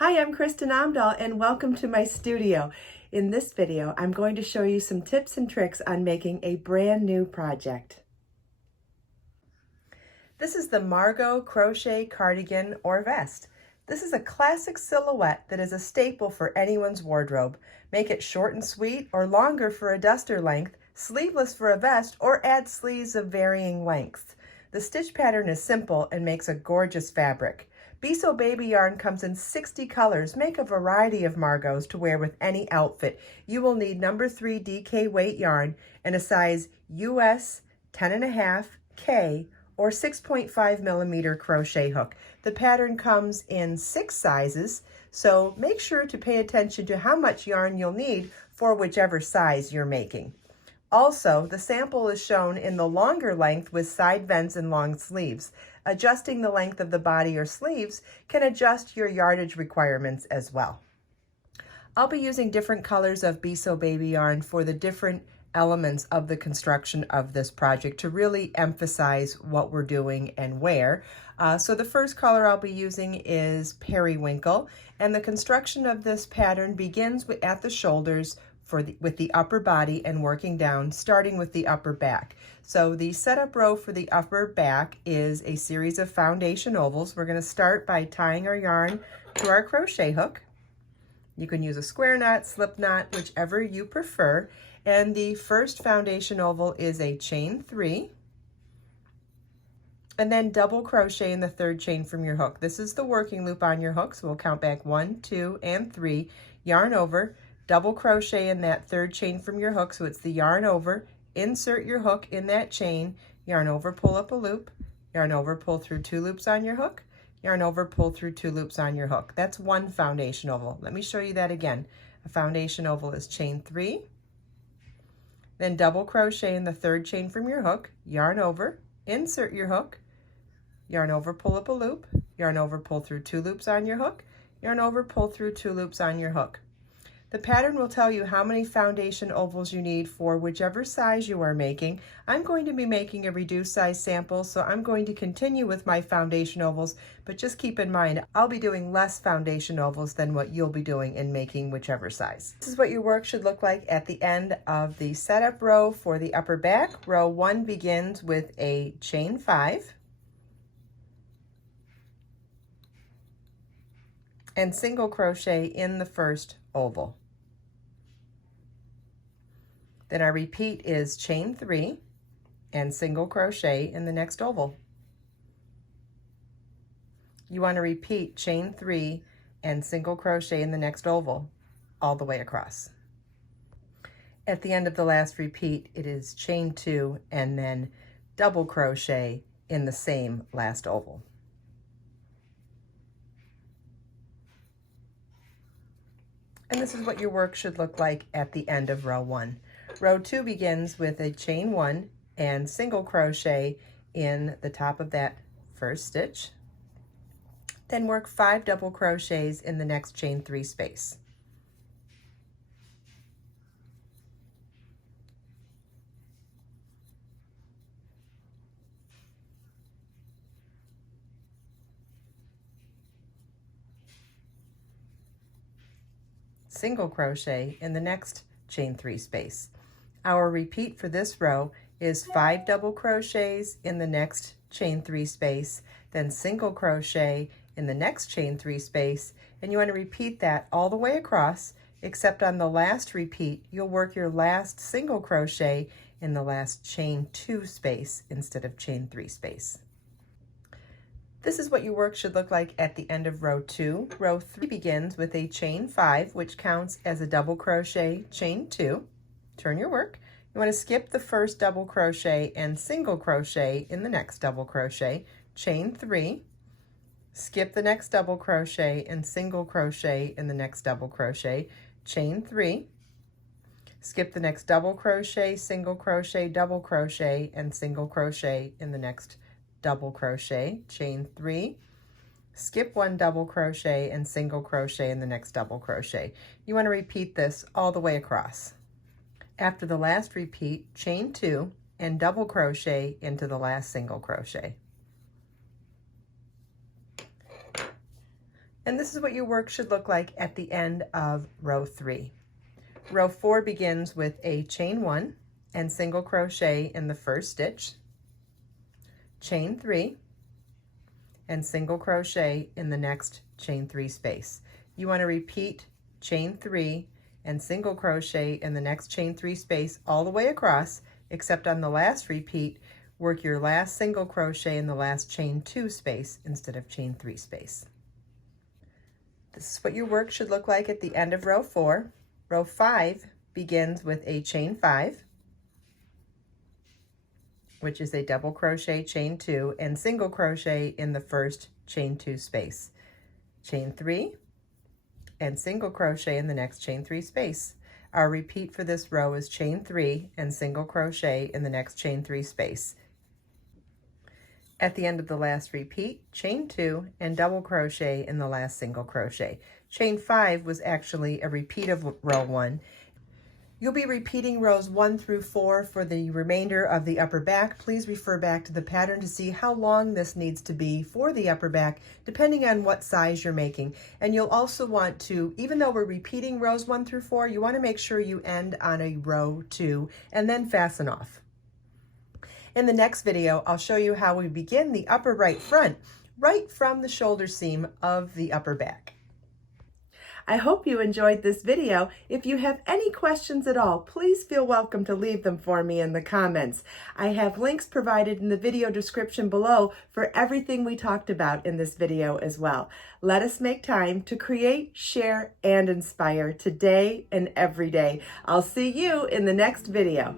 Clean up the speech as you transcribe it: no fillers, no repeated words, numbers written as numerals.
Hi, I'm Kristin Omdahl and welcome to my studio. In this video, I'm going to show you some tips and tricks on making a brand new project. This is the Margot crochet cardigan or vest. This is a classic silhouette that is a staple for anyone's wardrobe. Make it short and sweet or longer for a duster length, sleeveless for a vest, or add sleeves of varying lengths. The stitch pattern is simple and makes a gorgeous fabric. Be So Baby yarn comes in 60 colors. Make a variety of Margos to wear with any outfit. You will need number 3 DK weight yarn and a size US 10.5 K or 6.5 millimeter crochet hook. The pattern comes in 6 sizes, so make sure to pay attention to how much yarn you'll need for whichever size you're making. Also, the sample is shown in the longer length with side vents and long sleeves. Adjusting the length of the body or sleeves can adjust your yardage requirements as well. I'll be using different colors of Be So Baby yarn for the different elements of the construction of this project to really emphasize what we're doing and where. So the first color I'll be using is Periwinkle, and the construction of this pattern begins at the shoulders with the upper body and working down, starting with the upper back. So the setup row for the upper back is a series of foundation ovals. We're going to start by tying our yarn to our crochet hook. You can use a square knot, slip knot, whichever you prefer. And the first foundation oval is a chain 3, and then double crochet in the third chain from your hook. This is the working loop on your hook, so we'll count back 1, 2, and 3, yarn over, double crochet in that third chain from your hook, so it's the yarn over, insert your hook in that chain, yarn over, pull up a loop, yarn over, pull through 2 loops on your hook, yarn over, pull through 2 loops on your hook. That's one foundation oval. Let me show you that again. A foundation oval is chain 3, then double crochet in the third chain from your hook, yarn over, insert your hook, yarn over, pull up a loop, yarn over, pull through 2 loops on your hook, yarn over, pull through 2 loops on your hook. The pattern will tell you how many foundation ovals you need for whichever size you are making. I'm going to be making a reduced size sample, so I'm going to continue with my foundation ovals, but just keep in mind, I'll be doing less foundation ovals than what you'll be doing in making whichever size. This is what your work should look like at the end of the setup row for the upper back. Row 1 begins with a chain 5 and single crochet in the first oval. Then our repeat is chain 3 and single crochet in the next oval. You want to repeat chain 3 and single crochet in the next oval all the way across. At the end of the last repeat, it is chain 2 and then double crochet in the same last oval. And this is what your work should look like at the end of row 1. Row 2 begins with a chain 1 and single crochet in the top of that first stitch. Then work 5 double crochets in the next chain 3 space. Single crochet in the next chain 3 space. Our repeat for this row is 5 double crochets in the next chain 3 space, then single crochet in the next chain 3 space, and you want to repeat that all the way across, except on the last repeat, you'll work your last single crochet in the last chain 2 space instead of chain 3 space. This is what your work should look like at the end of row 2. Row 3 begins with a chain 5, which counts as a double crochet chain 2. Turn your work. You want to skip the first double crochet and single crochet in the next double crochet, chain 3. Skip the next double crochet and single crochet in the next double crochet, chain 3. Skip the next double crochet, single crochet, double crochet, and single crochet in the next double crochet, chain 3, skip 1 double crochet and single crochet in the next double crochet. You want to repeat this all the way across. After the last repeat, chain 2 and double crochet into the last single crochet. And this is what your work should look like at the end of row 3. Row 4 begins with a chain 1 and single crochet in the first stitch, chain 3, and single crochet in the next chain 3 space. You want to repeat chain 3 and single crochet in the next chain 3 space all the way across, except on the last repeat, work your last single crochet in the last chain 2 space instead of chain 3 space. This is what your work should look like at the end of row 4. Row 5 begins with a chain 5, which is a double crochet chain 2 and single crochet in the first chain 2 space, chain 3, and single crochet in the next chain 3 space. Our repeat for this row is chain 3 and single crochet in the next chain 3 space. At the end of the last repeat, chain 2 and double crochet in the last single crochet. Chain 5 was actually a repeat of row 1. You'll be repeating rows 1 through 4 for the remainder of the upper back. Please refer back to the pattern to see how long this needs to be for the upper back, depending on what size you're making. And you'll also want to, even though we're repeating rows 1 through 4, you want to make sure you end on a row 2 and then fasten off. In the next video, I'll show you how we begin the upper right front, right from the shoulder seam of the upper back. I hope you enjoyed this video. If you have any questions at all, please feel welcome to leave them for me in the comments. I have links provided in the video description below for everything we talked about in this video as well. Let us make time to create, share, and inspire today and every day. I'll see you in the next video.